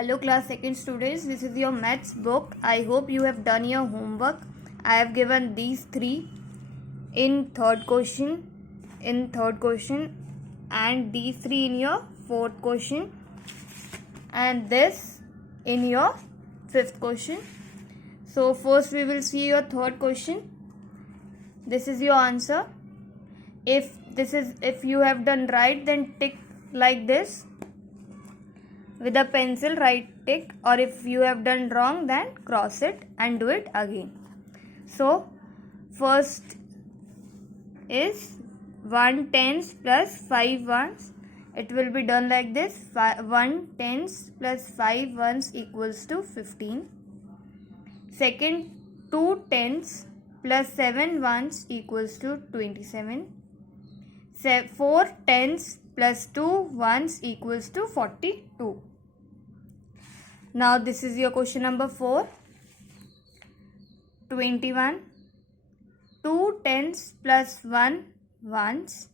Hello class 2nd students, this is your maths book. I hope you have done your homework. I have given these three in third question and these three in your fourth question and this in your fifth question. So first we will see your third question. This is your answer. If you have done right, then tick like this. With a pencil, write tick, or if you have done wrong, then cross it and do it again. So first is 1 tens plus 5 ones. It will be done like this. 1 tens plus 5 ones equals to 15. Second, 2 tens plus 7 ones equals to 27. 4 tens plus 2 ones equals to 42. Now this is your question number 4. 21. 2 tens plus 1 ones.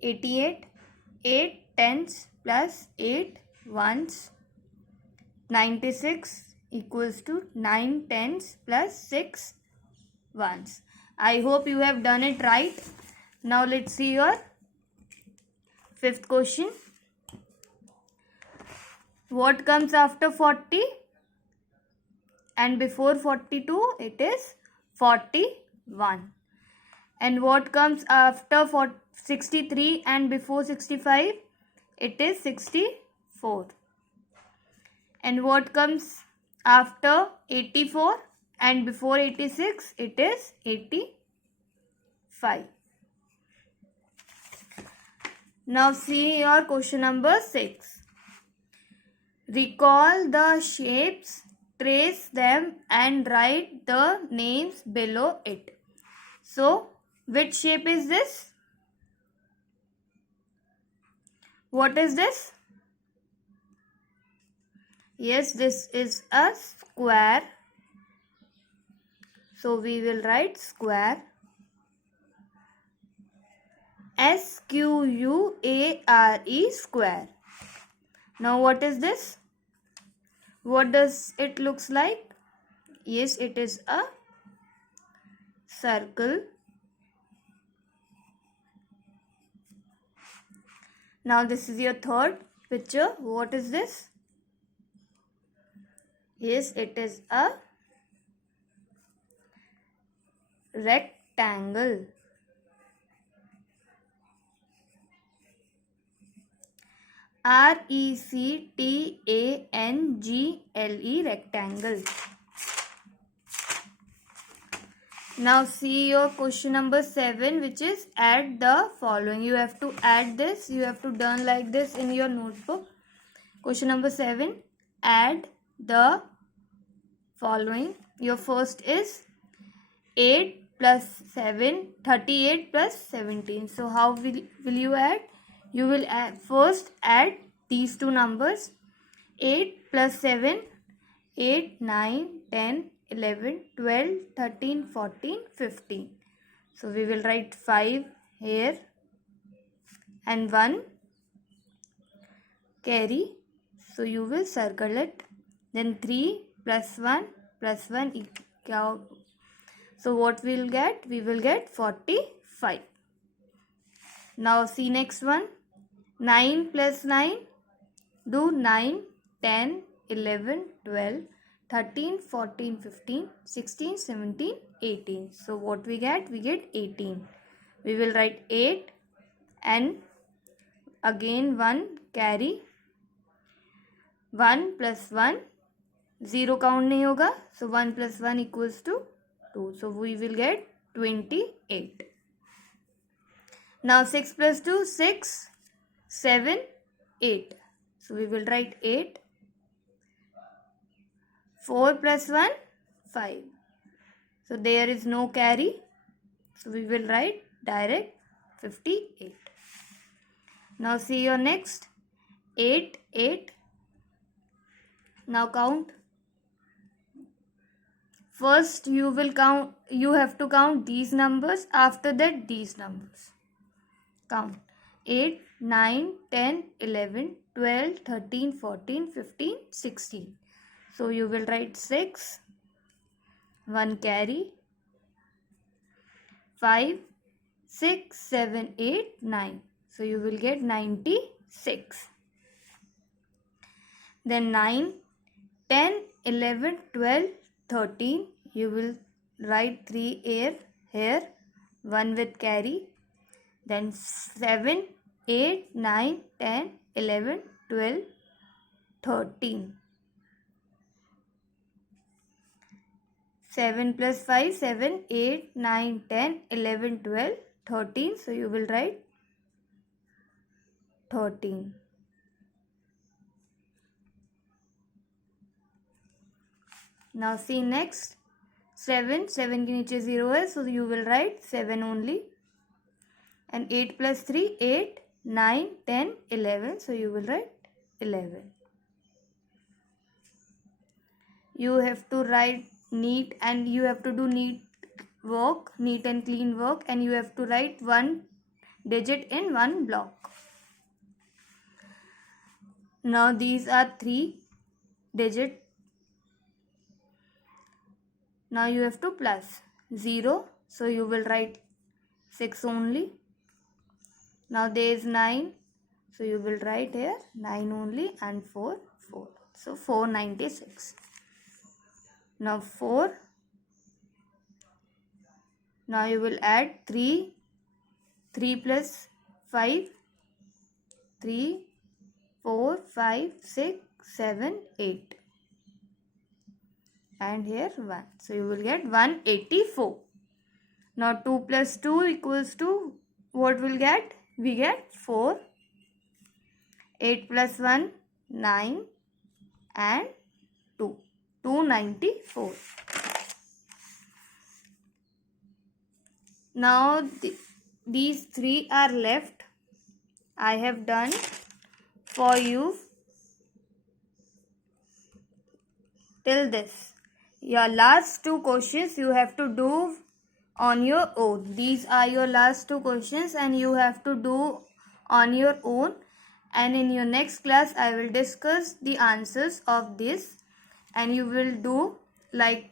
88. 8 tens plus 8 ones. 96 equals to 9 tens plus 6 ones. I hope you have done it right. Now let's see your fifth question. What comes after 40 and before 42? It is 41. And what comes after 63 and before 65? It is 64. And what comes after 84 and before 86? It is 85. Now see your question number 6. Recall the shapes, trace them and write the names below it. So, which shape is this? What is this? Yes, this is a square. So, we will write square. S-Q-U-A-R-E, square. Now what is this? What does it looks like? Yes, it is a circle. Now this is your third picture. What is this? Yes, it is a rectangle. R-E-C-T-A-N-G-L-E, rectangle. Now see your question number 7, which is add the following. You have to add this. You have to done like this in your notebook. Question number 7, add the following. Your first is 8 plus 7, 38 plus 17. So how will you add? You will first add these two numbers. 8 plus 7, 8, 9, 10, 11, 12, 13, 14, 15. So we will write 5 here and 1 carry. So you will circle it. Then 3 plus 1 equal. So what we will get? We will get 45. Now see next one. 9 plus 9, do 9, 10, 11, 12, 13, 14, 15, 16, 17, 18. So what we get? We get 18. We will write 8 and again 1 carry. 1 plus 1, 0 count nahi hoga. So 1 plus 1 equals to 2. So we will get 28. Now 6 plus 2, 6, 7, 8. So we will write 8. 4 plus 1, 5. So there is no carry. So we will write direct 58. Now see your next. 8, 8. Now count. First you have to count these numbers. After that these numbers. Count. 8 9, 10, 11, 12, 13, 14, 15, 16. So you will write 6, 1 carry, 5, 6, 7, 8, 9. So you will get 96. Then 9, 10, 11, 12, 13. You will write 3 here, 1 with carry. Then 7, 8, 9, 10, 11, 12, 13. 7 plus 5, 7, 8, 9, 10, 11, 12, 13. So you will write 13. Now see next. 7 के नीचे 0 है, so you will write 7 only. And 8 plus 3, 8, 9, 10, 11. So you will write 11. You have to write neat and you have to do neat and clean work, and you have to write one digit in one block. Now these are 3 digits. Now you have to plus 0. So you will write 6 only. Now there is 9. So you will write here 9 only, and 4, 4. So 496. Now 4. Now you will add 3. 3 plus 5. 3, 4, 5, 6, 7, 8. And here 1. So you will get 184. Now 2 plus 2 equals to what we'll get? We get 4. 8 plus 1, 9. And 2. 294. Now these 3 are left. I have done for you till this. Your last 2 questions you have to do on your own. These are your last 2 questions and you have to do on your own. And in your next class I will discuss the answers of this, and you will do like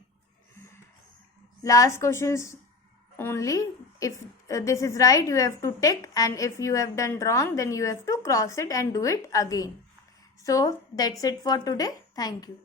last questions only. If this is right, you have to tick, and if you have done wrong, then you have to cross it and do it again. So that's it for today. Thank you.